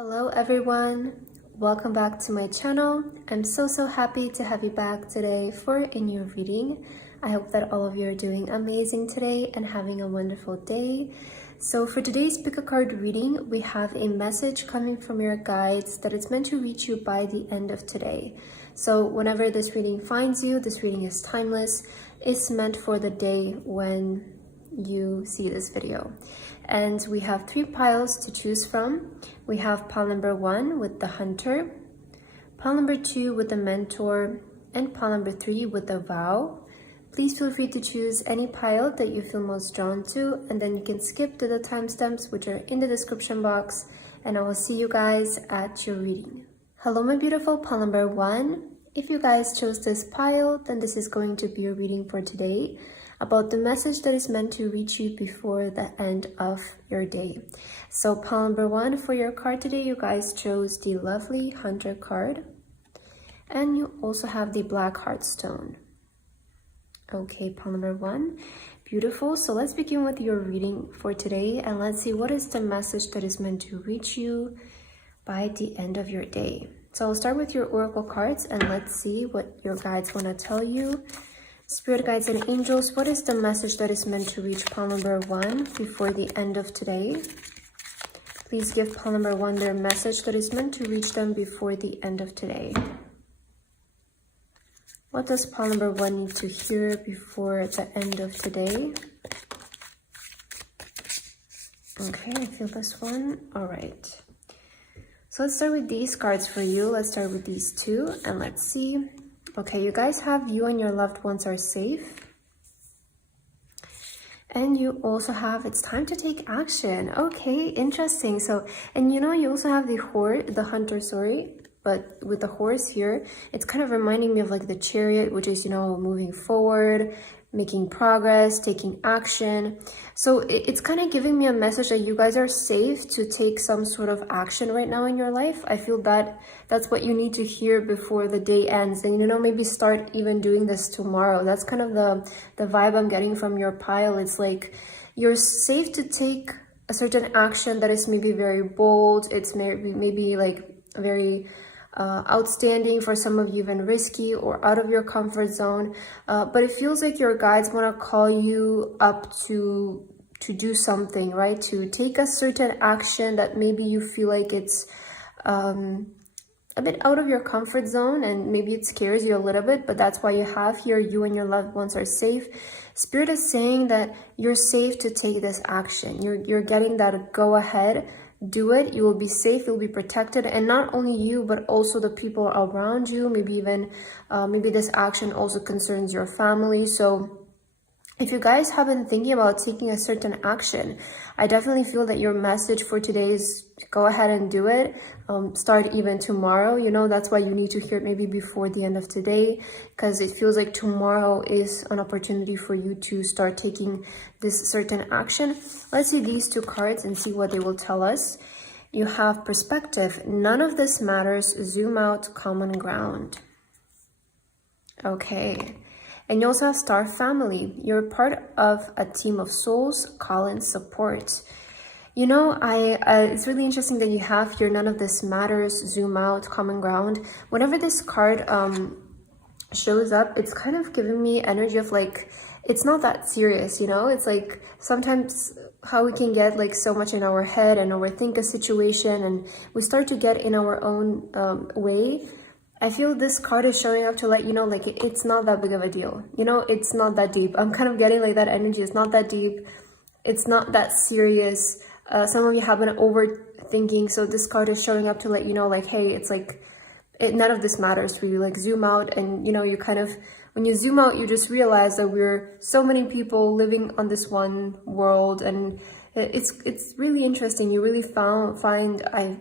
Hello everyone, welcome back to my channel. I'm so happy to have you back today for a new reading. I hope that all of you are doing amazing today and having a wonderful day. So for today's pick a card reading, we have a message coming from your guides that it's meant to reach you by the end of today. So whenever this reading finds you, this reading is timeless. It's meant for the day when you see this video. And we have 3 piles to choose from. We have pile number 1 with the hunter, pile number 2 with the mentor, and pile number 3 with the vow. Please feel free to choose any pile that you feel most drawn to, and then you can skip to the timestamps which are in the description box, and I will see you guys at your reading. Hello my beautiful pile number 1. If you guys chose this pile, then this is going to be your reading for today, about the message that is meant to reach you before the end of your day. So pile number 1 for your card today, you guys chose the lovely Hunter card. And you also have the Black Heartstone. Okay, pile number 1. Beautiful. So let's begin with your reading for today. And let's see what is the message that is meant to reach you by the end of your day. So I'll start with your oracle cards and let's see what your guides want to tell you. Spirit guides and angels, what is the message that is meant to reach pile number 1 before the end of today? Please give pile number 1 their message that is meant to reach them before the end of today. What does pile number 1 need to hear before the end of today? Okay, I feel this one. All right. So let's start with these cards for you. Let's start with these 2 and let's see. Okay, you guys have you and your loved ones are safe. And you also have it's time to take action. Okay, interesting. So, and you know, you also have the hunter, sorry, but with the horse here, it's kind of reminding me of like the chariot, which is, you know, moving forward, making progress, taking action. So it's kind of giving me a message that you guys are safe to take some sort of action right now in your life. I feel that that's what you need to hear before the day ends, and you know, maybe start even doing this tomorrow. That's kind of the vibe I'm getting from your pile. It's like you're safe to take a certain action that is maybe very bold. It's maybe like very outstanding, for some of you even risky or out of your comfort zone, but it feels like your guides want to call you up to do something, right? To take a certain action that maybe you feel like it's a bit out of your comfort zone, and maybe it scares you a little bit, but that's why you have here you and your loved ones are safe. Spirit is saying that you're safe to take this action. You're getting that go ahead. Do it. You will be safe, you'll be protected, and not only you but also the people around you. Maybe even maybe this action also concerns your family. So if you guys have been thinking about taking a certain action, I definitely feel that your message for today is go ahead and do it. Start even tomorrow. You know, that's why you need to hear it maybe before the end of today, because it feels like tomorrow is an opportunity for you to start taking this certain action. Let's see these 2 cards and see what they will tell us. You have perspective. None of this matters. Zoom out. Common ground. Okay. And you also have star family. You're part of a team of souls. Call in support. You know, it's really interesting that you have here none of this matters, zoom out, common ground. Whenever this card shows up, it's kind of giving me energy of like, it's not that serious, you know? It's like sometimes how we can get like so much in our head and overthink a situation, and we start to get in our own way. I feel this card is showing up to let you know, like, it's not that big of a deal. You know, it's not that deep. I'm kind of getting like that energy. It's not that deep. It's not that serious. Some of you have been overthinking. So this card is showing up to let you know, like, hey, it's like, none of this matters for you. Like, zoom out. And, you know, you kind of, when you zoom out, you just realize that we're so many people living on this one world. And it's really interesting. You really find, I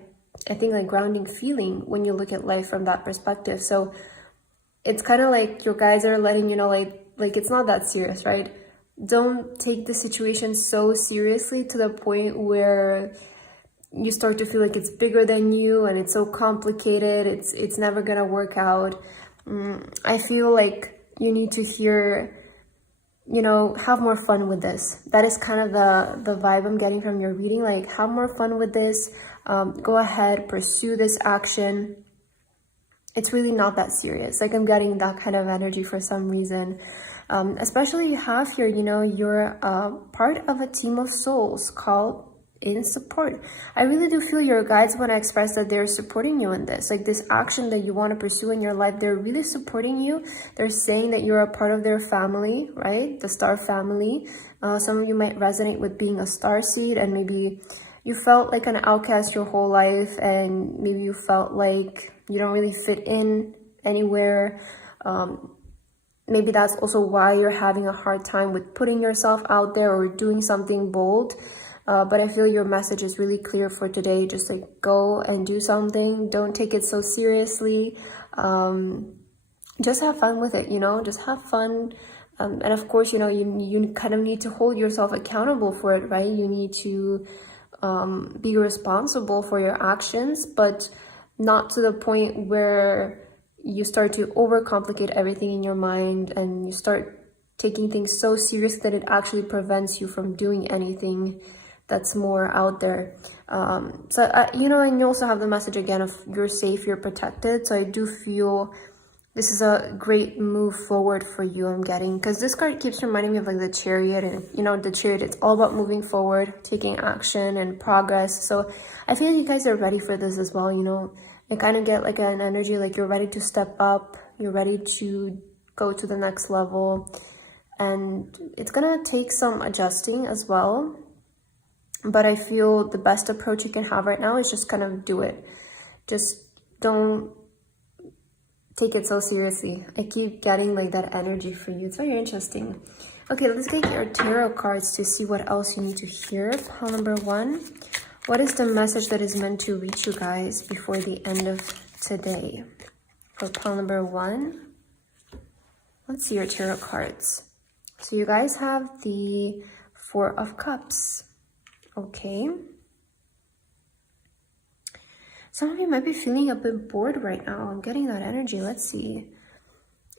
think, like grounding feeling when you look at life from that perspective. So it's kind of like your guys are letting you know, like it's not that serious, right? Don't take the situation so seriously to the point where you start to feel like it's bigger than you and it's so complicated. It's never gonna work out. I feel like you need to hear, you know, have more fun with this. That is kind of the vibe I'm getting from your reading. Like, have more fun with this. Go ahead, pursue this action. It's really not that serious. Like I'm getting that kind of energy for some reason. Especially you have here, you know, you're part of a team of souls called in support. I really do feel your guides when I express that they're supporting you in this, like this action that you want to pursue in your life. They're really supporting you. They're saying that you're a part of their family, right? The star family. Some of you might resonate with being a star seed, and maybe you felt like an outcast your whole life, and maybe you felt like you don't really fit in anywhere. Maybe that's also why you're having a hard time with putting yourself out there or doing something bold. But I feel your message is really clear for today. Just like go and do something. Don't take it so seriously. Just have fun with it, you know, just have fun. And of course, you know, you kind of need to hold yourself accountable for it, right? You need to be responsible for your actions, but not to the point where you start to overcomplicate everything in your mind and you start taking things so serious that it actually prevents you from doing anything that's more out there. You know, and you also have the message again of you're safe, you're protected. So I do feel this is a great move forward for you, I'm getting, because this card keeps reminding me of like the Chariot, and you know, the Chariot, it's all about moving forward, taking action and progress. So I feel you guys are ready for this as well, you know. I kind of get like an energy like you're ready to step up, you're ready to go to the next level, and it's gonna take some adjusting as well. But I feel the best approach you can have right now is just kind of do it. Just don't take it so seriously. I keep getting like that energy for you. It's very interesting. Okay, let's get your tarot cards to see what else you need to hear. Pile number 1. What is the message that is meant to reach you guys before the end of today? For pile number 1, let's see your tarot cards. So you guys have the 4 of Cups. Okay. Some of you might be feeling a bit bored right now. I'm getting that energy. Let's see.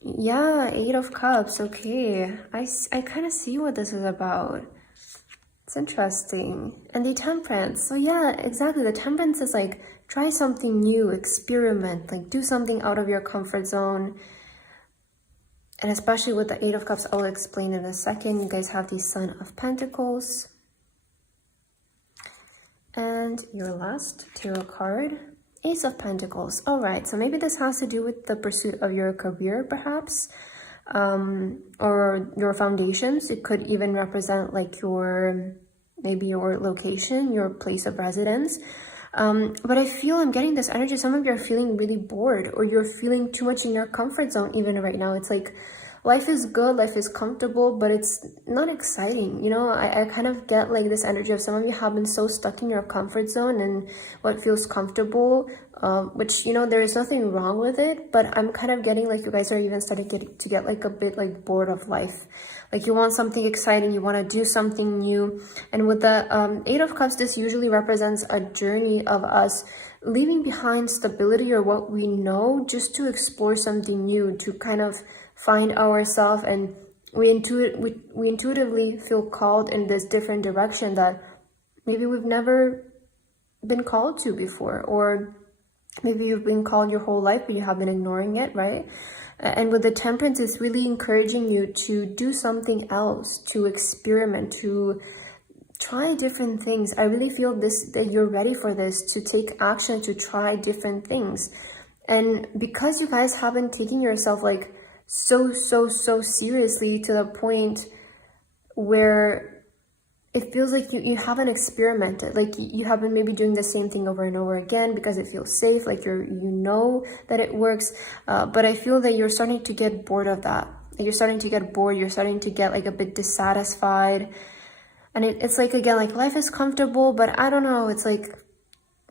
Yeah, 8 of Cups. Okay. I kind of see what this is about. It's interesting. And the Temperance. So yeah, exactly. The Temperance is like, try something new, experiment, like do something out of your comfort zone. And especially with the 8 of Cups, I'll explain in a second. You guys have the Sun of Pentacles. And your last tarot card, Ace of Pentacles. All right, so maybe this has to do with the pursuit of your career, perhaps, or your foundations. It could even represent like maybe your location, your place of residence. But I feel I'm getting this energy. Some of you are feeling really bored, or you're feeling too much in your comfort zone even right now. It's like life is good, life is comfortable, but it's not exciting. You know, I kind of get like this energy of some of you have been so stuck in your comfort zone and what feels comfortable, which, you know, there is nothing wrong with it, but I'm kind of getting like you guys are even starting to get like a bit like bored of life. Like you want something exciting, you want to do something new. And with the 8 of Cups, this usually represents a journey of us leaving behind stability or what we know just to explore something new, to kind of find ourselves, and we intuitively feel called in this different direction that maybe we've never been called to before, or maybe you've been called your whole life but you have been ignoring it, right? And with the Temperance, it's really encouraging you to do something else, to experiment, to try different things. I really feel that you're ready for this, to take action, to try different things. And because you guys haven't taken yourself like so seriously to the point where it feels like you haven't experimented, like you have been maybe doing the same thing over and over again because it feels safe, like you know that it works, but I feel that you're starting to get bored of that. You're starting to get bored, you're starting to get like a bit dissatisfied, and it's like, again, like life is comfortable, but I don't know, it's like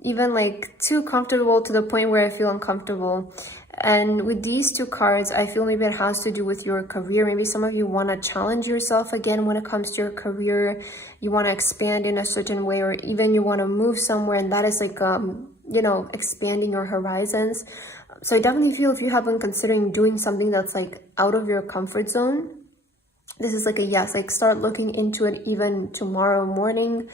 even like too comfortable to the point where I feel uncomfortable. And with these 2 cards, I feel maybe it has to do with your career. Maybe some of you want to challenge yourself again when it comes to your career. You want to expand in a certain way, or even you want to move somewhere, and that is like, you know, expanding your horizons. So I definitely feel if you have been considering doing something that's like out of your comfort zone, this is like a yes, like start looking into it even tomorrow morning.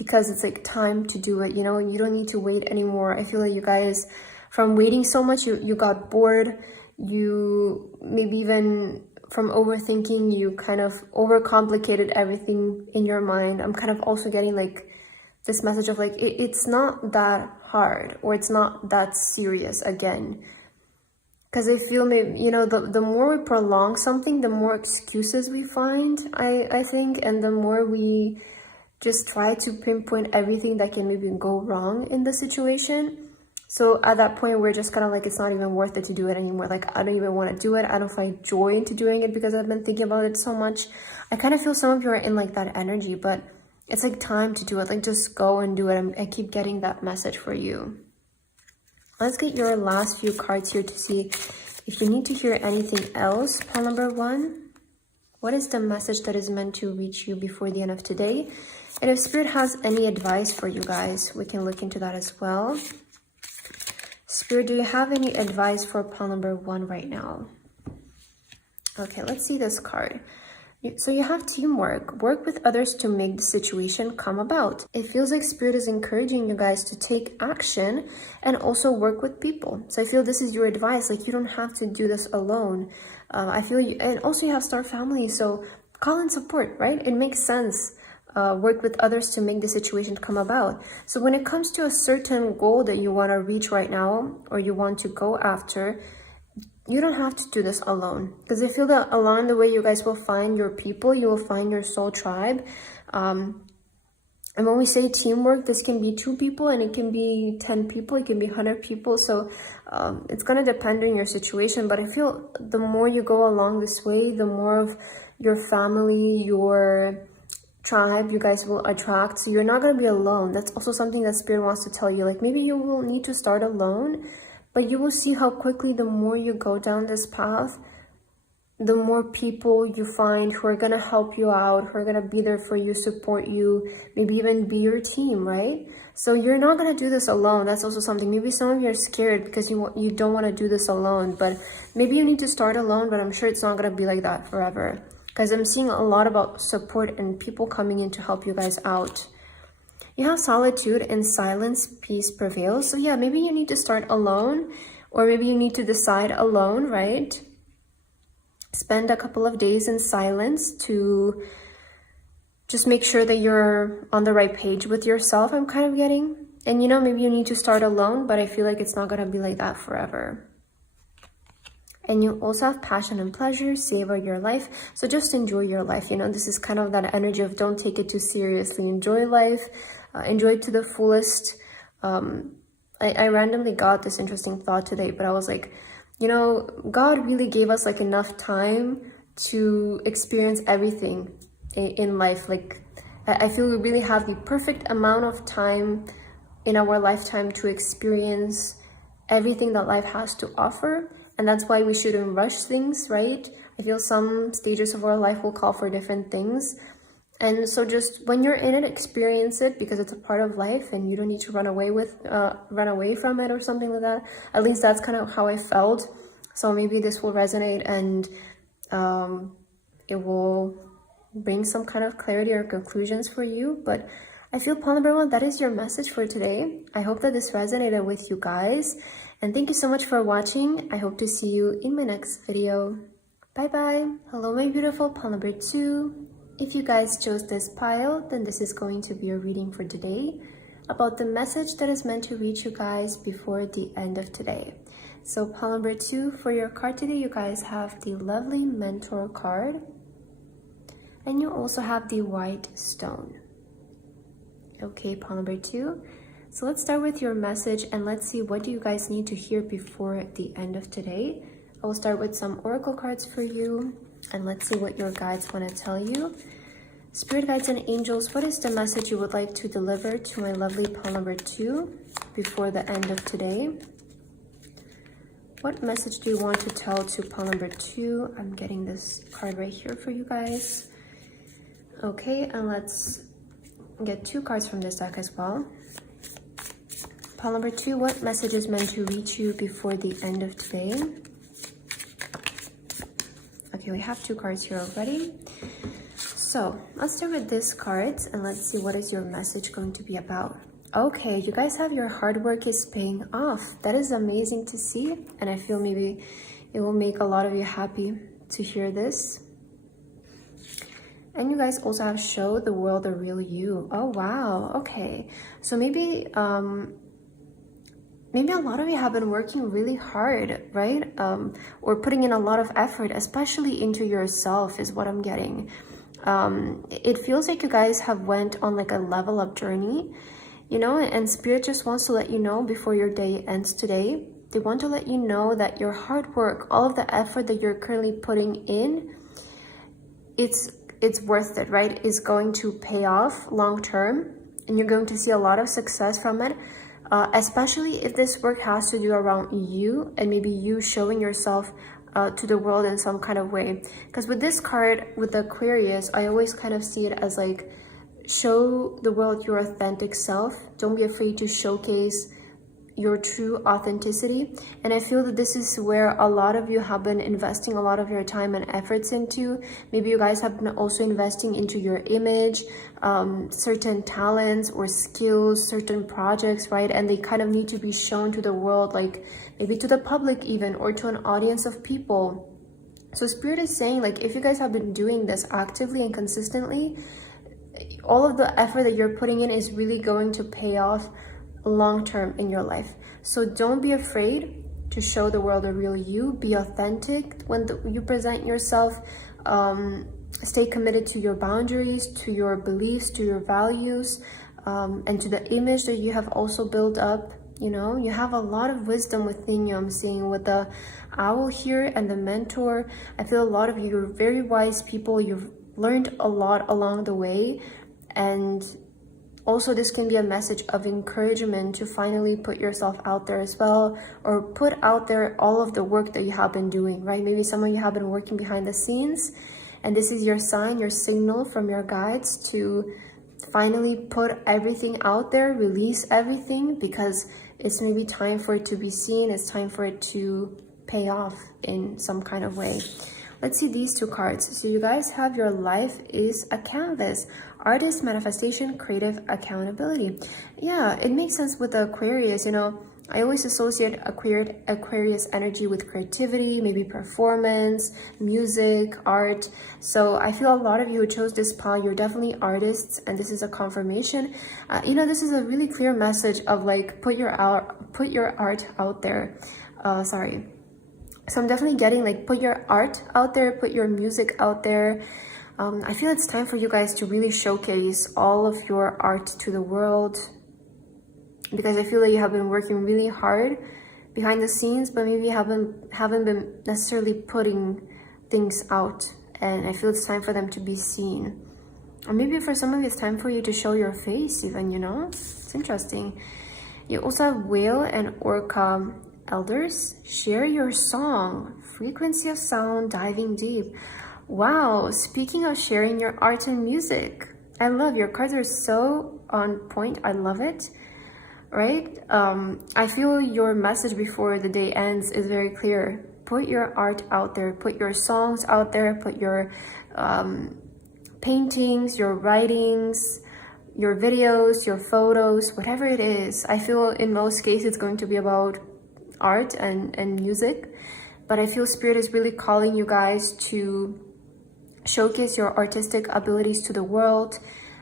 because it's like time to do it, you know, you don't need to wait anymore. I feel like you guys, from waiting so much, you got bored, you maybe even from overthinking, you kind of overcomplicated everything in your mind. I'm kind of also getting like this message of like, it's not that hard, or it's not that serious again. Because I feel maybe, you know, the more we prolong something, the more excuses we find, I think, and the more we just try to pinpoint everything that can maybe go wrong in the situation. So at that point, we're just kind of like, it's not even worth it to do it anymore. Like, I don't even want to do it. I don't find joy into doing it because I've been thinking about it so much. I kind of feel some of you are in like that energy, but it's like time to do it. Like, just go and do it. I keep getting that message for you. Let's get your last few cards here to see if you need to hear anything else. Pile number 1. What is the message that is meant to reach you before the end of today? And if Spirit has any advice for you guys, we can look into that as well. Spirit, do you have any advice for pile number 1 right now? Okay, let's see this card. So you have teamwork. Work with others to make the situation come about. It feels like Spirit is encouraging you guys to take action and also work with people. So I feel this is your advice. Like, you don't have to do this alone. I feel you, and also you have Star Family. So call in support, right? It makes sense. Work with others to make the situation come about. So when it comes to a certain goal that you want to reach right now, or you want to go after, you don't have to do this alone, because I feel that along the way you guys will find your people, you will find your soul tribe. And when we say teamwork, this can be 2 people, and it can be 10 people, it can be 100 people. So it's going to depend on your situation. But I feel the more you go along this way, the more of your family, your tribe you guys will attract. So you're not going to be alone. That's also something that Spirit wants to tell you. Like, maybe you will need to start alone, but you will see how quickly, the more you go down this path, the more people you find who are going to help you out, who are going to be there for you, support you, maybe even be your team, right? So you're not going to do this alone. That's also something. Maybe some of you are scared because you don't want to do this alone, but maybe you need to start alone, but I'm sure it's not going to be like that forever, because I'm seeing a lot about support and people coming in to help you guys out. You have solitude and silence, peace prevails. So yeah, maybe you need to start alone, or maybe you need to decide alone, right? Spend a couple of days in silence to just make sure that you're on the right page with yourself, I'm kind of getting. And you know, maybe you need to start alone, but I feel like it's not going to be like that forever. And you also have passion and pleasure, savor your life. So just enjoy your life. You know, this is kind of that energy of don't take it too seriously. Enjoy life. Enjoy it to the fullest. I randomly got this interesting thought today, but I was like, you know, God really gave us like enough time to experience everything in life. Like, I feel we really have the perfect amount of time in our lifetime to experience everything that life has to offer. And that's why we shouldn't rush things, right? I feel some stages of our life will call for different things. And so just when you're in it, experience it, because it's a part of life and you don't need to run away from it or something like that. At least that's kind of how I felt. So maybe this will resonate and it will bring some kind of clarity or conclusions for you. But I feel pile number 1, that is your message for today. I hope that this resonated with you guys. And thank you so much for watching. I hope to see you in my next video. Bye bye. Hello, my beautiful pile number 2. If you guys chose this pile, then this is going to be a reading for today about the message that is meant to reach you guys before the end of today. So pile number 2, for your card today, you guys have the lovely mentor card. And you also have the white stone. Okay, pile number 2. So let's start with your message and let's see what do you guys need to hear before the end of today. I will start with some oracle cards for you and let's see what your guides want to tell you. Spirit guides and angels, what is the message you would like to deliver to my lovely pile number 2 before the end of today? What message do you want to tell to pile number 2? I'm getting this card right here for you guys. Okay, and let's get 2 cards from this deck as well. Pile number 2, what message is meant to reach you before the end of today? Okay, we have 2 cards here already. So let's start with this card and let's see what is your message going to be about. Okay, you guys have your hard work is paying off. That is amazing to see, and I feel maybe it will make a lot of you happy to hear this. And you guys also have show the world the real you. Oh wow, okay. So maybe maybe a lot of you have been working really hard, right? Or putting in a lot of effort, especially into yourself is what I'm getting. It feels like you guys have went on like a level up journey, you know, and Spirit just wants to let you know before your day ends today. They want to let you know that your hard work, all of the effort that you're currently putting in, it's worth it, right? It's going to pay off long term, and you're going to see a lot of success from it, especially if this work has to do around you and maybe you showing yourself to the world in some kind of way. Because with this card, with the Aquarius, I always kind of see it as like, show the world your authentic self. Don't be afraid to showcase your true authenticity. And I feel that this is where a lot of you have been investing a lot of your time and efforts into. Maybe you guys have been also investing into your image, certain talents or skills, certain projects, right? And they kind of need to be shown to the world, like maybe to the public even, or to an audience of people. So Spirit is saying, like, if you guys have been doing this actively and consistently, all of the effort that you're putting in is really going to pay off long term in your life. So don't be afraid to show the world the real you. Be authentic when you present yourself. Stay committed to your boundaries, to your beliefs, to your values, and to the image that you have also built up. You know, you have a lot of wisdom within you. I'm seeing with the owl here and the mentor. I feel a lot of you are very wise people. You've learned a lot along the way, and also this can be a message of encouragement to finally put yourself out there as well, or put out there all of the work that you have been doing, right? Maybe some of you have been working behind the scenes, and this is your sign, your signal from your guides to finally put everything out there, release everything, because it's maybe time for it to be seen. It's time for it to pay off in some kind of way. Let's see these two cards. So you guys have your life is a canvas. Artist, manifestation, creative, accountability. Yeah, it makes sense with the Aquarius. You know, I always associate Aquarius energy with creativity, maybe performance, music, art. So I feel a lot of you who chose this pile, you're definitely artists, and this is a confirmation. You know, this is a really clear message of like, put your art out there. Sorry. So I'm definitely getting like, put your art out there, put your music out there. I feel it's time for you guys to really showcase all of your art to the world, because I feel that you have been working really hard behind the scenes, but maybe you haven't been necessarily putting things out, and I feel it's time for them to be seen. Or maybe for some of you, it's time for you to show your face even, you know? It's interesting. You also have whale and orca elders. Share your song. Frequency of sound, diving deep. Wow, speaking of sharing your art and music, I love your cards are so on point. I love it, right? I feel your message before the day ends is very clear. Put your art out there, put your songs out there, put your paintings, your writings, your videos, your photos, whatever it is. I feel in most cases it's going to be about art and music, but I feel Spirit is really calling you guys to showcase your artistic abilities to the world.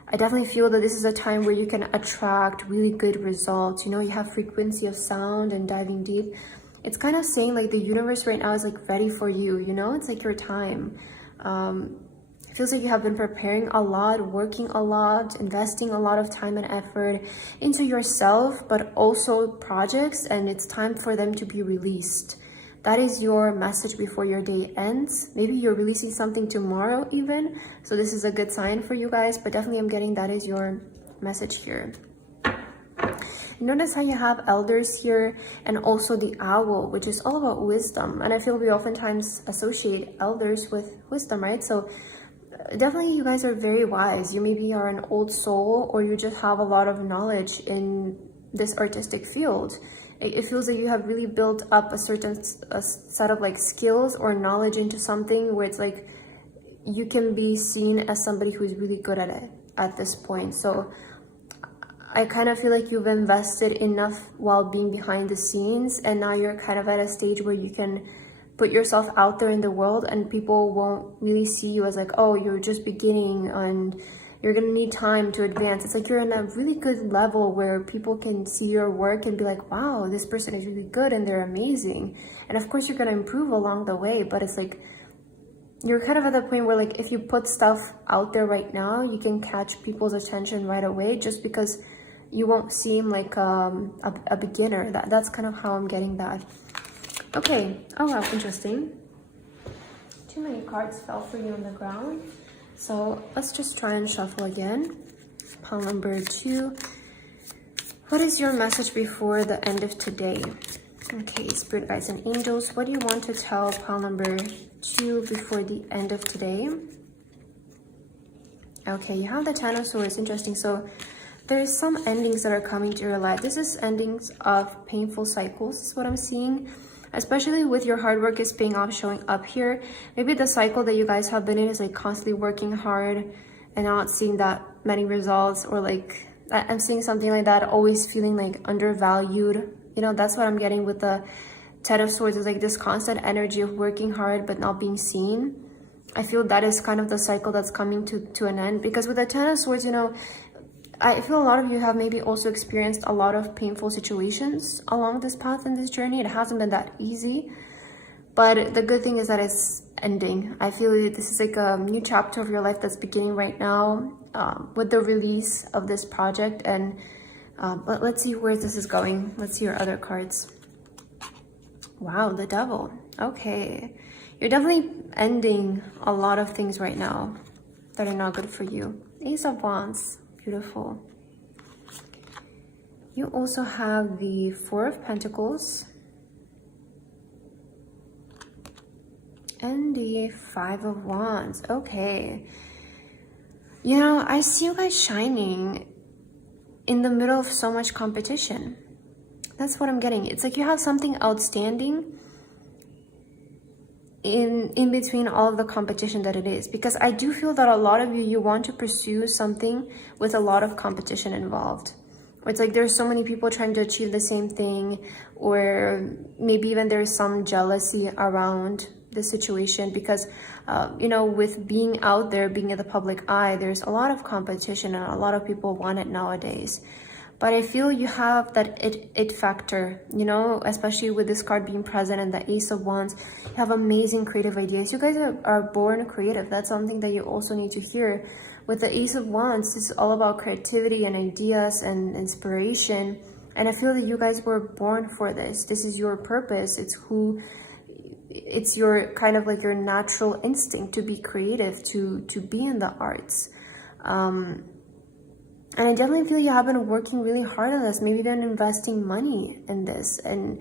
I definitely feel that this is a time where you can attract really good results. You know, you have frequency of sound and diving deep. It's kind of saying like the universe right now is like ready for you, you know? It's like your time. It feels like you have been preparing a lot, working a lot, investing a lot of time and effort into yourself, but also projects, and it's time for them to be released. That is your message before your day ends. Maybe you're releasing something tomorrow even, so this is a good sign for you guys, but definitely I'm getting that is your message here. Notice how you have elders here and also the owl, which is all about wisdom, and I feel we oftentimes associate elders with wisdom, right? So definitely you guys are very wise. You maybe are an old soul, or you just have a lot of knowledge in this artistic field. It feels like you have really built up a certain set of like skills or knowledge into something where it's like you can be seen as somebody who's really good at it at this point. So I kind of feel like you've invested enough while being behind the scenes, and now you're kind of at a stage where you can put yourself out there in the world, and people won't really see you as like, oh, you're just beginning and you're gonna need time to advance. It's like you're in a really good level where people can see your work and be like, wow, this person is really good and they're amazing. And of course you're gonna improve along the way, but it's like you're kind of at the point where like if you put stuff out there right now, you can catch people's attention right away, just because you won't seem like a beginner. That's kind of how I'm getting that. Okay. Oh wow, interesting. Too many cards fell for you on the ground. So let's just try and shuffle again. Pile number 2. What is your message before the end of today? Okay, Spirit Guides and Angels, what do you want to tell pile number 2 before the end of today? Okay, you have the Ten of Swords. Interesting. So there's some endings that are coming to your life. This is endings of painful cycles, is what I'm seeing. Especially with your hard work is paying off, showing up here. Maybe the cycle that you guys have been in is like constantly working hard and not seeing that many results, or like I'm seeing something like that, always feeling like undervalued. You know, that's what I'm getting with the Ten of Swords, is like this constant energy of working hard but not being seen. I feel that is kind of the cycle that's coming to an end, because with the Ten of Swords, you know, I feel a lot of you have maybe also experienced a lot of painful situations along this path and this journey. It hasn't been that easy, but the good thing is that it's ending. I feel this is like a new chapter of your life that's beginning right now with the release of this project. And let's see where this is going. Let's see your other cards. Wow, the Devil. Okay. You're definitely ending a lot of things right now that are not good for you. Ace of Wands. Beautiful. You also have the Four of Pentacles and the Five of Wands. Okay. You know, I see you guys shining in the middle of so much competition. That's what I'm getting. It's like you have something outstanding in between all of the competition that it is, because I do feel that a lot of you want to pursue something with a lot of competition involved. It's like there's so many people trying to achieve the same thing, or maybe even there's some jealousy around the situation, because you know, with being out there, being in the public eye, there's a lot of competition and a lot of people want it nowadays. But I feel you have that it factor, you know, especially with this card being present and the Ace of Wands. You have amazing creative ideas. You guys are born creative. That's something that you also need to hear. With the Ace of Wands, it's all about creativity and ideas and inspiration. And I feel that you guys were born for this. This is your purpose. It's your kind of like your natural instinct to be creative, to be in the arts. And I definitely feel you have been working really hard on this, maybe even investing money in this. And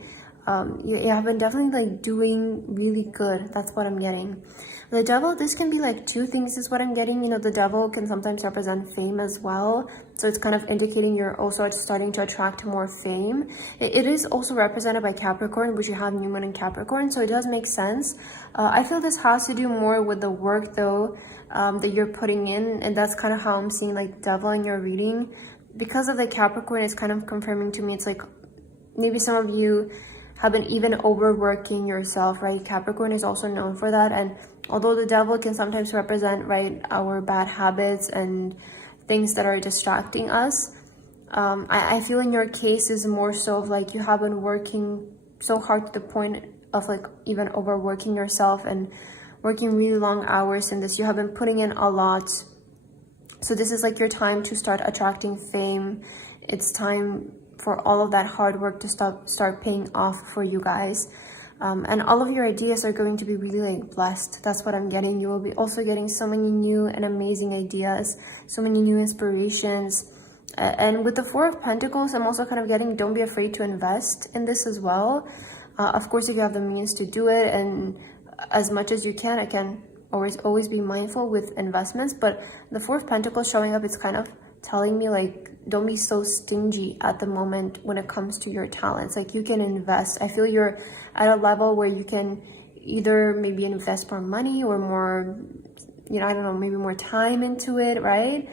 you have been definitely like doing really good. That's what I'm getting. The Devil, this can be like two things is what I'm getting. You know, the Devil can sometimes represent fame as well. So it's kind of indicating you're also starting to attract more fame. It is also represented by Capricorn, which you have New Moon in Capricorn. So it does make sense. I feel this has to do more with the work though, that you're putting in. And that's kind of how I'm seeing like Devil in your reading. Because of the Capricorn, it's kind of confirming to me, it's like maybe some of you have been even overworking yourself, right? Capricorn is also known for that. And although the Devil can sometimes represent, right, our bad habits and things that are distracting us, I feel in your case is more so of like you have been working so hard to the point of like even overworking yourself and working really long hours in this. You have been putting in a lot. So this is like your time to start attracting fame. It's time for all of that hard work to start paying off for you guys. And all of your ideas are going to be really like blessed. That's what I'm getting. You will be also getting so many new and amazing ideas, so many new inspirations. And with the Four of Pentacles, I'm also kind of getting, don't be afraid to invest in this as well. Of course, if you have the means to do it, and as much as you can, I can always be mindful with investments. But the Four of Pentacles showing up, it's kind of telling me like, don't be so stingy at the moment when it comes to your talents. Like you can invest. I feel you're at a level where you can either maybe invest more money or more you know, I don't know, maybe more time into it, right?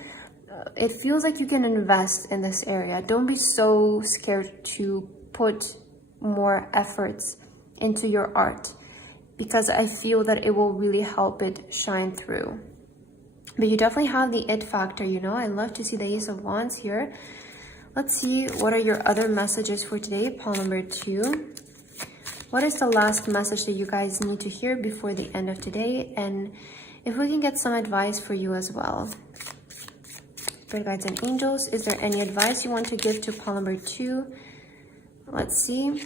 It feels like you can invest in this area. Don't be so scared to put more efforts into your art, because I feel that it will really help it shine through. But you definitely have the it factor, you know. I love to see the Ace of Wands here. Let's see, what are your other messages for today? Pile number 2. What is the last message that you guys need to hear before the end of today? And if we can get some advice for you as well. Spirit guides and angels, is there any advice you want to give to pile number 2? Let's see.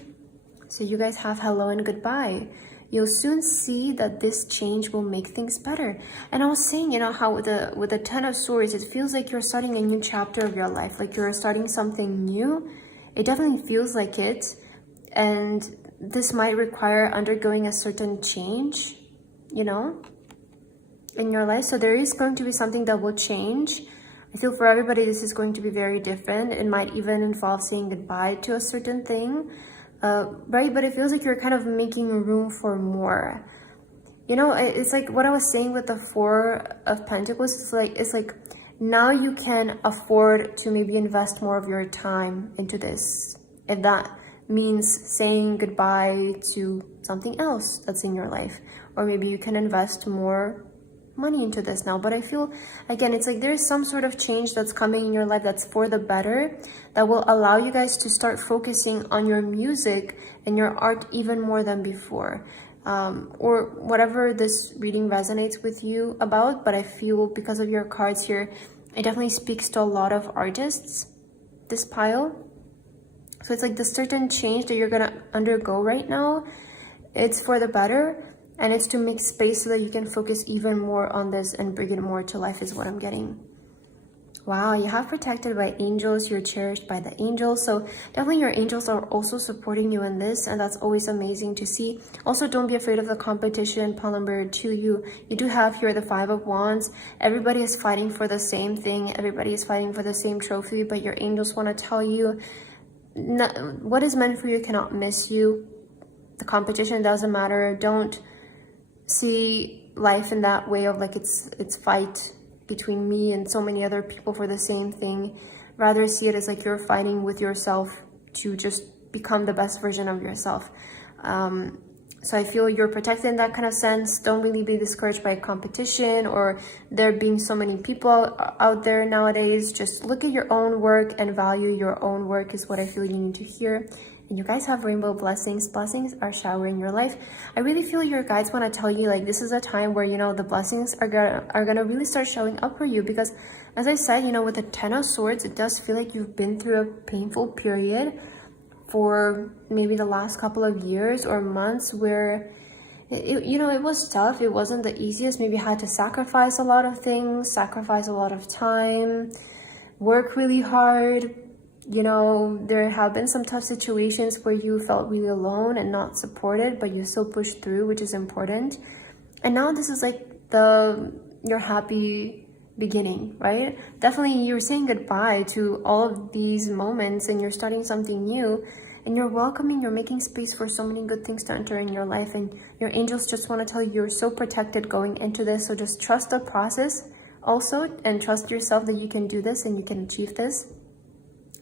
So you guys have hello and goodbye. You'll soon see that this change will make things better. And I was saying, you know, how with the Ten of Swords, it feels like you're starting a new chapter of your life, like you're starting something new. It definitely feels like it. And this might require undergoing a certain change, you know, in your life. So there is going to be something that will change. I feel for everybody, this is going to be very different. It might even involve saying goodbye to a certain thing. Right, but it feels like you're kind of making room for more. You know, it's like what I was saying with the Four of Pentacles. It's like now you can afford to maybe invest more of your time into this, if that means saying goodbye to something else that's in your life, or maybe you can invest more money into this now. But I feel, again, it's like there's some sort of change that's coming in your life that's for the better, that will allow you guys to start focusing on your music and your art even more than before, or whatever this reading resonates with you about. But I feel because of your cards here, it definitely speaks to a lot of artists, this pile. So it's like the certain change that you're gonna undergo right now, it's for the better. And it's to make space so that you can focus even more on this and bring it more to life is what I'm getting. Wow, you have protected by angels. You're cherished by the angels. So definitely your angels are also supporting you in this. And that's always amazing to see. Also, don't be afraid of the competition. Pile number 2, you do have here the Five of Wands. Everybody is fighting for the same thing. Everybody is fighting for the same trophy. But your angels want to tell you, what is meant for you cannot miss you. The competition doesn't matter. Don't see life in that way of like it's fight between me and so many other people for the same thing. Rather see it as like you're fighting with yourself to just become the best version of yourself. So I feel you're protected in that kind of sense. Don't really be discouraged by competition or there being so many people out there nowadays. Just look at your own work and value your own work is what I feel you need to hear. And you guys have rainbow blessings. Blessings are showering your life. I really feel your guides want to tell you, like, this is a time where, you know, the blessings are gonna really start showing up for you. Because as I said, you know, with the Ten of Swords, it does feel like you've been through a painful period for maybe the last couple of years or months where you know, it was tough. It wasn't the easiest. Maybe you had to sacrifice a lot of things, sacrifice a lot of time, work really hard. You know, there have been some tough situations where you felt really alone and not supported, but you still pushed through, which is important. And now this is like your happy beginning, right? Definitely you're saying goodbye to all of these moments and you're starting something new and you're welcoming, you're making space for so many good things to enter in your life. And your angels just want to tell you you're so protected going into this. So just trust the process also and trust yourself that you can do this and you can achieve this.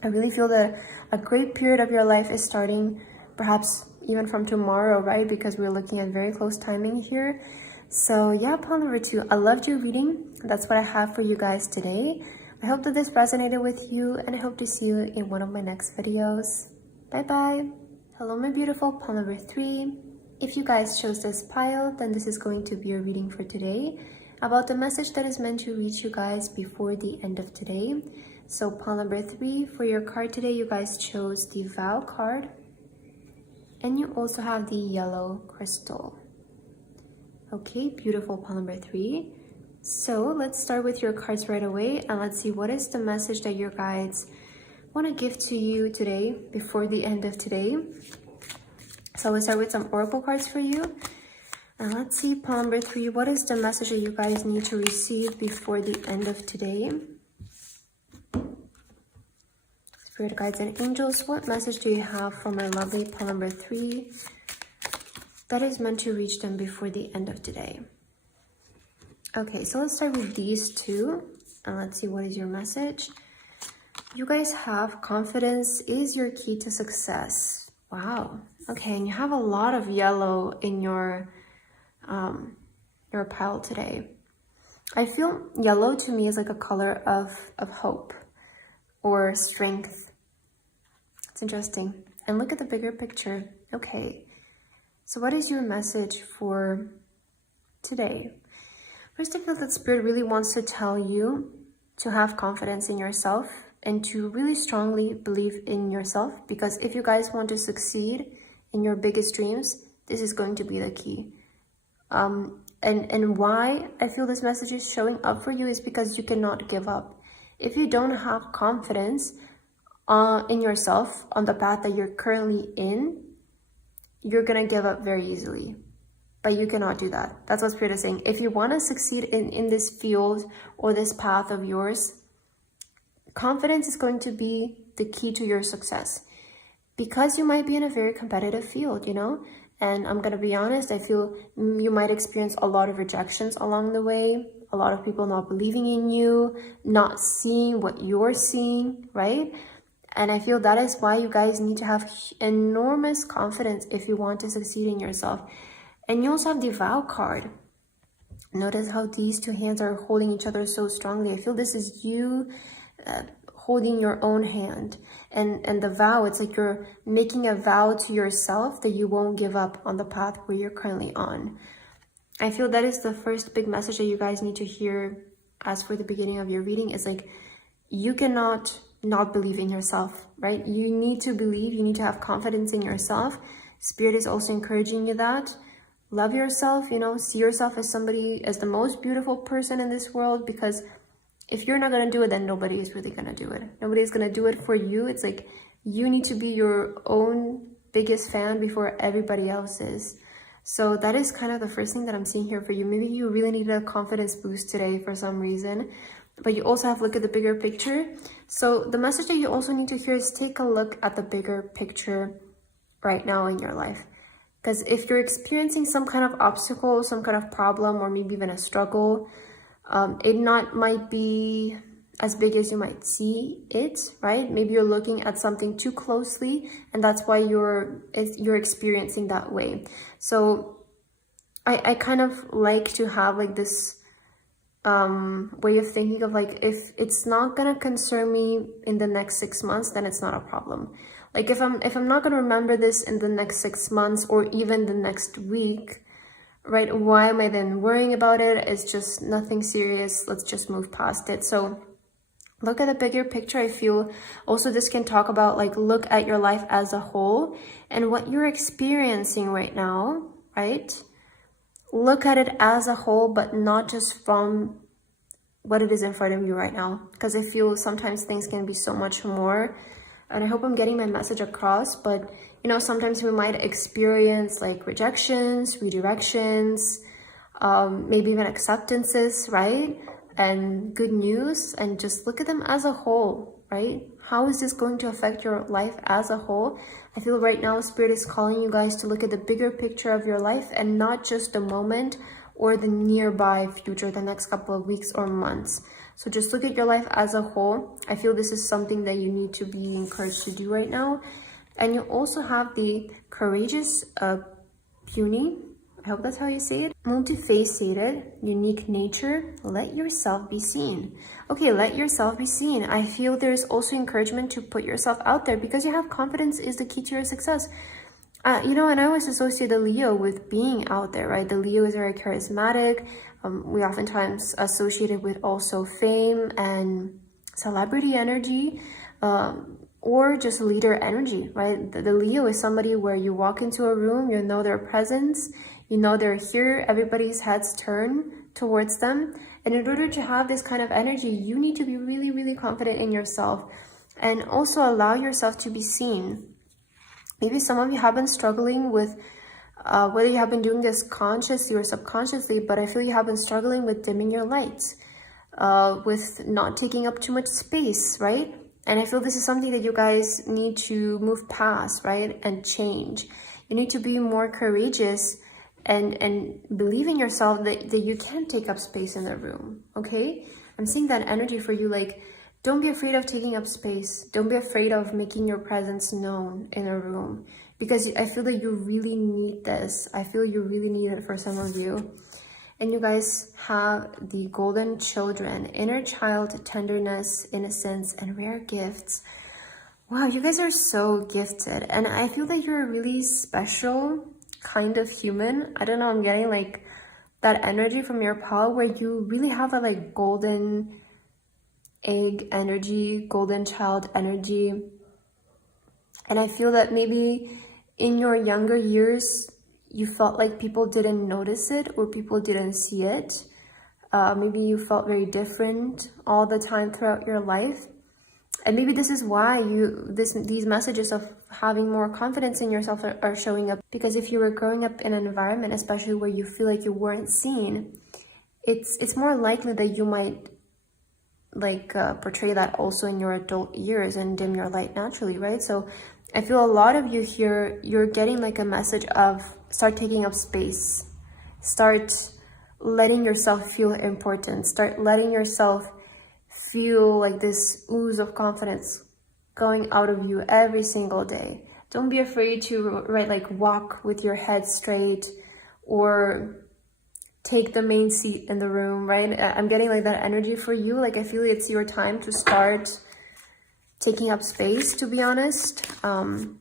I really feel that a great period of your life is starting, perhaps even from tomorrow, right? Because we're looking at very close timing here. So yeah, pile number 2, I loved your reading. That's what I have for you guys today. I hope that this resonated with you and I hope to see you in one of my next videos. Bye-bye. Hello, my beautiful pile number 3. If you guys chose this pile, then this is going to be a reading for today about the message that is meant to reach you guys before the end of today. So pile number 3, for your card today, you guys chose the Vow card. And you also have the yellow crystal. Okay, beautiful pile number 3. So let's start with your cards right away. And let's see what is the message that your guides want to give to you today before the end of today. So let's start with some oracle cards for you. And let's see, pile number 3, what is the message that you guys need to receive before the end of today? Spirit guides and angels, what message do you have for my lovely pile number 3 that is meant to reach them before the end of today? Okay, so let's start with these two. And let's see, what is your message? You guys have confidence is your key to success. Wow. Okay, and you have a lot of yellow in your pile today. I feel yellow to me is like a color of hope or strength. It's interesting. And look at the bigger picture. Okay, so what is your message for today? First, I feel that Spirit really wants to tell you to have confidence in yourself and to really strongly believe in yourself, because if you guys want to succeed in your biggest dreams, this is going to be the key. And why I feel this message is showing up for you is because you cannot give up. If you don't have confidence in yourself on the path that you're currently in, you're gonna give up very easily. But you cannot do that. That's what Spirit is saying. If you want to succeed in this field or this path of yours, confidence is going to be the key to your success, because you might be in a very competitive field, you know? And I'm going to be honest, I feel you might experience a lot of rejections along the way, a lot of people not believing in you, not seeing what you're seeing, right? And I feel that is why you guys need to have enormous confidence if you want to succeed in yourself. And you also have the vow card. Notice how these two hands are holding each other so strongly. I feel this is you holding your own hand. And the vow, it's like you're making a vow to yourself that you won't give up on the path where you're currently on. I feel that is the first big message that you guys need to hear as for the beginning of your reading. Is like, you cannot not believe in yourself, right? You need to believe, you need to have confidence in yourself. Spirit is also encouraging you that. Love yourself, you know, see yourself as somebody, as the most beautiful person in this world, because if you're not going to do it, then nobody is really going to do it. Nobody is going to do it for you. It's like you need to be your own biggest fan before everybody else is. So that is kind of the first thing that I'm seeing here for you. Maybe you really need a confidence boost today for some reason, but you also have to look at the bigger picture. So the message that you also need to hear is take a look at the bigger picture right now in your life. Because if you're experiencing some kind of obstacle, some kind of problem, or maybe even a struggle, it might be as big as you might see it, right? Maybe you're looking at something too closely, and that's why you're experiencing that way. So I kind of like to have like this way of thinking of like, if it's not gonna concern me in the next 6 months, then it's not a problem. Like if I'm not gonna remember this in the next 6 months or even the next week, right? Why am I then worrying about it? It's just nothing serious. Let's just move past it. So look at the bigger picture. I feel also this can talk about like, look at your life as a whole and what you're experiencing right now, right? Look at it as a whole, but not just from what it is in front of you right now. Because I feel sometimes things can be so much more. And I hope I'm getting my message across, but you know, sometimes we might experience like rejections, redirections, maybe even acceptances, right? And good news, and just look at them as a whole, right? How is this going to affect your life as a whole? I feel right now Spirit is calling you guys to look at the bigger picture of your life and not just the moment or the nearby future, the next couple of weeks or months. So just look at your life as a whole. I feel this is something that you need to be encouraged to do right now. And you also have the courageous puny. I hope that's how you say it. Multifaceted, unique nature. Let yourself be seen. Okay, let yourself be seen. I feel there's also encouragement to put yourself out there because you have confidence is the key to your success. You know, and I always associate the Leo with being out there, right? The Leo is very charismatic. We oftentimes associate it with also fame and celebrity energy, or just leader energy, right? The Leo is somebody where you walk into a room, you know their presence, you know they're here, everybody's heads turn towards them. And in order to have this kind of energy, you need to be really, really confident in yourself and also allow yourself to be seen. Maybe some of you have been struggling with whether you have been doing this consciously or subconsciously, but I feel you have been struggling with dimming your lights, with not taking up too much space, right? And I feel this is something that you guys need to move past, right? And change. You need to be more courageous and believe in yourself that you can take up space in the room, okay? I'm seeing that energy for you, like, don't be afraid of taking up space. Don't be afraid of making your presence known in a room, because I feel that you really need this. I feel you really need it for some of you. And you guys have the golden children, inner child, tenderness, innocence, and rare gifts. Wow, you guys are so gifted. And I feel that you're a really special kind of human. I don't know, I'm getting like that energy from your pal where you really have a like golden egg energy, golden child energy. And I feel that maybe in your younger years, you felt like people didn't notice it or people didn't see it. Maybe you felt very different all the time throughout your life. And maybe this is why these messages of having more confidence in yourself are showing up. Because if you were growing up in an environment, especially where you feel like you weren't seen, it's more likely that you might like portray that also in your adult years and dim your light naturally, right? So I feel a lot of you here, you're getting like a message of start taking up space, start letting yourself feel important, start letting yourself feel like this ooze of confidence going out of you every single day. Don't be afraid to, right, like walk with your head straight or take the main seat in the room, right? I'm getting like that energy for you. Like I feel it's your time to start taking up space, to be honest. And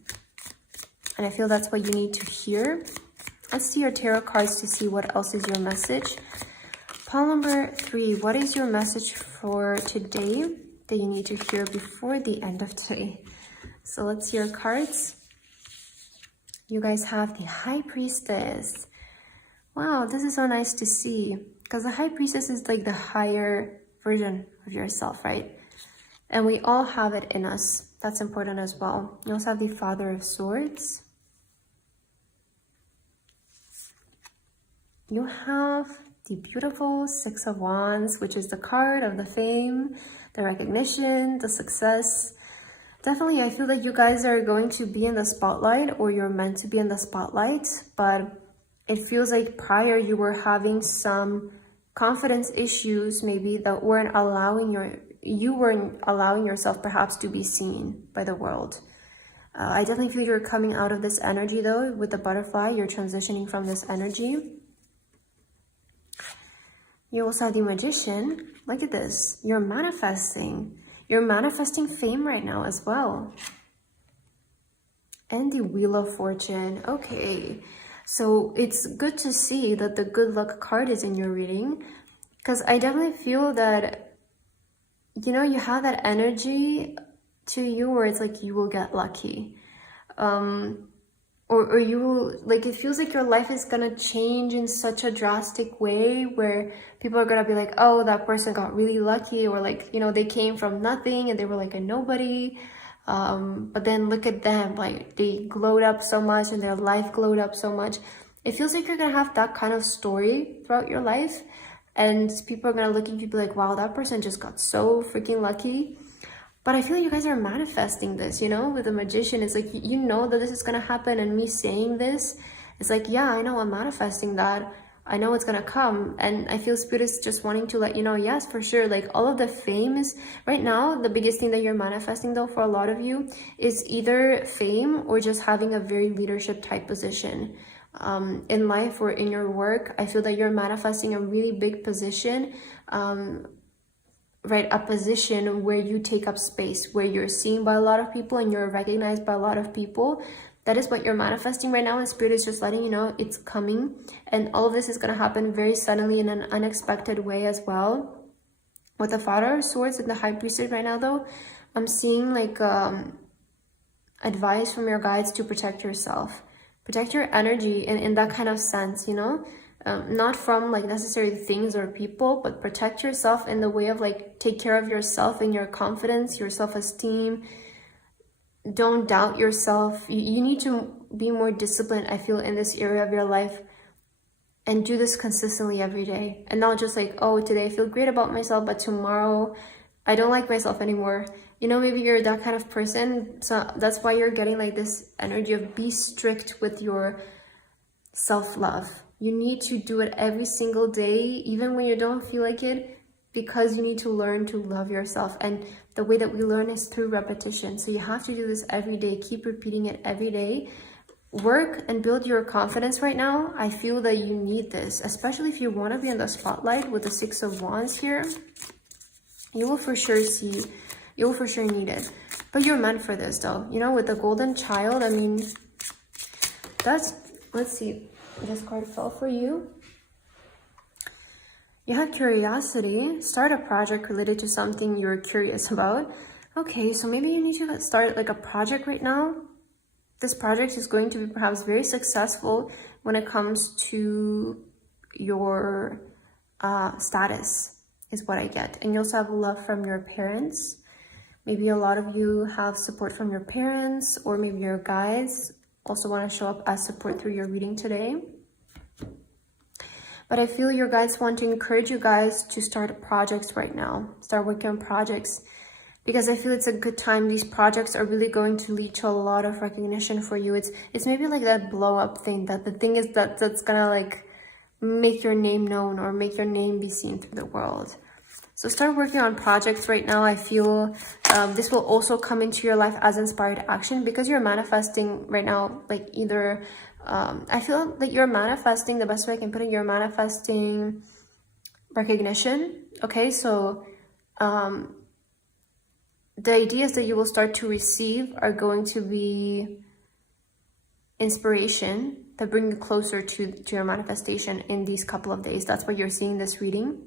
I feel that's what you need to hear. Let's see your tarot cards to see what else is your message. Pile number 3, what is your message for today that you need to hear before the end of today? So let's see your cards. You guys have the High Priestess. Wow, this is so nice to see, because the High Priestess is like the higher version of yourself, right? And we all have it in us. That's important as well. You also have the Father of Swords. You have the beautiful Six of Wands, which is the card of the fame, the recognition, the success. Definitely, I feel that you guys are going to be in the spotlight, or you're meant to be in the spotlight, but it feels like prior you were having some confidence issues maybe that you weren't allowing yourself perhaps to be seen by the world. I definitely feel you're coming out of this energy though. With the butterfly, you're transitioning from this energy. You also have the Magician. Look at this. You're manifesting. You're manifesting fame right now as well. And the Wheel of Fortune. Okay. So it's good to see that the good luck card is in your reading, because I definitely feel that, you know, you have that energy to you where it's like you will get lucky. Or you will, like, it feels like your life is gonna change in such a drastic way where people are gonna be like, oh, that person got really lucky, or like, you know, they came from nothing and they were like a nobody. But then look at them, like they glowed up so much and their life glowed up so much. It feels like you're gonna have that kind of story throughout your life, and people are gonna look at you and be like, wow, that person just got so freaking lucky. But I feel you guys are manifesting this, you know, with the Magician. It's like, you know that this is gonna happen, and me saying this, it's like, yeah, I know I'm manifesting that. I know it's gonna come. And I feel Spirit is just wanting to let you know, yes, for sure, like all of the fame is, right now, the biggest thing that you're manifesting though for a lot of you is either fame or just having a very leadership type position. In life or in your work, I feel that you're manifesting a really big position, right? A position where you take up space, where you're seen by a lot of people and you're recognized by a lot of people. That is what you're manifesting right now, and Spirit is just letting you know it's coming. And all of this is going to happen very suddenly in an unexpected way as well. With the Father of Swords and the High Priestess right now though, I'm seeing like advice from your guides to protect yourself. Protect your energy in that kind of sense, you know? Not from like necessarily things or people, but protect yourself in the way of like take care of yourself and your confidence, your self-esteem. Don't doubt yourself. You need to be more disciplined, I feel, in this area of your life, and do this consistently every day, and not just like, oh, today I feel great about myself, but tomorrow I don't like myself anymore. You know, maybe you're that kind of person, so that's why you're getting like this energy of be strict with your self-love. You need to do it every single day, even when you don't feel like it, because you need to learn to love yourself. And the way that we learn is through repetition. So you have to do this every day. Keep repeating it every day. Work and build your confidence right now. I feel that you need this, especially if you want to be in the spotlight with the Six of Wands here. You will for sure need it. But you're meant for this though. You know, with the Golden Child, I mean, that's, let's see, this card fell for you. You have curiosity. Start a project related to something you're curious about. Okay, so maybe you need to start like a project right now. This project is going to be perhaps very successful when it comes to your status, is what I get. And you also have love from your parents. Maybe a lot of you have support from your parents, or maybe your guides also want to show up as support through your reading today. But I feel your guides want to encourage you guys to start projects right now. Start working on projects, because I feel it's a good time. These projects are really going to lead to a lot of recognition for you. It's maybe like that blow up thing, that the thing is that's gonna like make your name known or make your name be seen through the world. So start working on projects right now. I feel this will also come into your life as inspired action, because you're manifesting right now, like either I feel like you're manifesting, the best way I can put it, you're manifesting recognition. Okay, so the ideas that you will start to receive are going to be inspiration that bring you closer to your manifestation in these couple of days. That's what you're seeing this reading.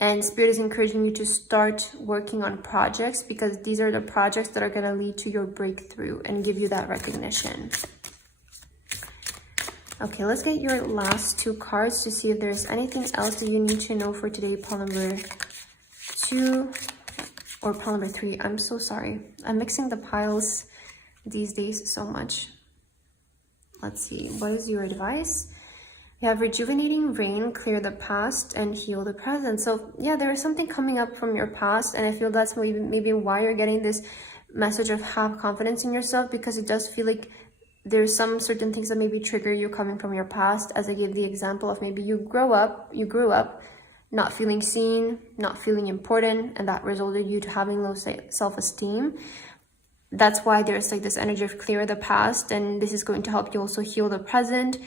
And Spirit is encouraging you to start working on projects, because these are the projects that are going to lead to your breakthrough and give you that recognition. Okay, let's get your last two cards to see if there's anything else that you need to know for today, pile number 2 or pile number 3. I'm so sorry. I'm mixing the piles these days so much. Let's see. What is your advice? You have rejuvenating rain, clear the past and heal the present. So yeah, there is something coming up from your past, and I feel that's maybe why you're getting this message of have confidence in yourself, because it does feel like there's some certain things that maybe trigger you coming from your past. As I gave the example of maybe you grew up not feeling seen, not feeling important, and that resulted you to having low self-esteem. That's why there's like this energy of clear the past, and this is going to help you also heal the present,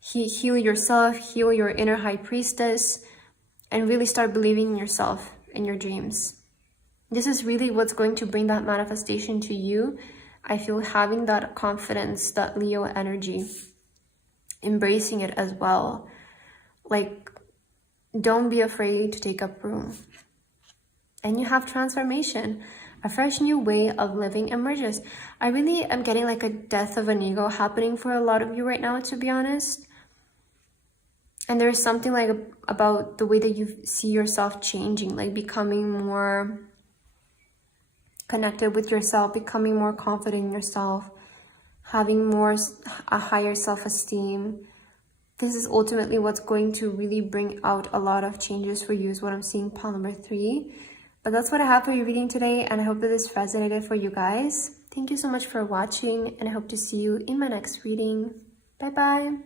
heal yourself, heal your inner high priestess, and really start believing in yourself and your dreams. This is really what's going to bring that manifestation to you. I feel having that confidence, that Leo energy, embracing it as well. Like, don't be afraid to take up room. And you have transformation. A fresh new way of living emerges. I really am getting like a death of an ego happening for a lot of you right now, to be honest. And there's something like about the way that you see yourself changing, like becoming more connected with yourself, becoming more confident in yourself, having a higher self-esteem. This is ultimately what's going to really bring out a lot of changes for you, is what I'm seeing, pile number 3. But that's what I have for your reading today, and I hope that this resonated for you guys. Thank you so much for watching, and I hope to see you in my next reading. Bye bye.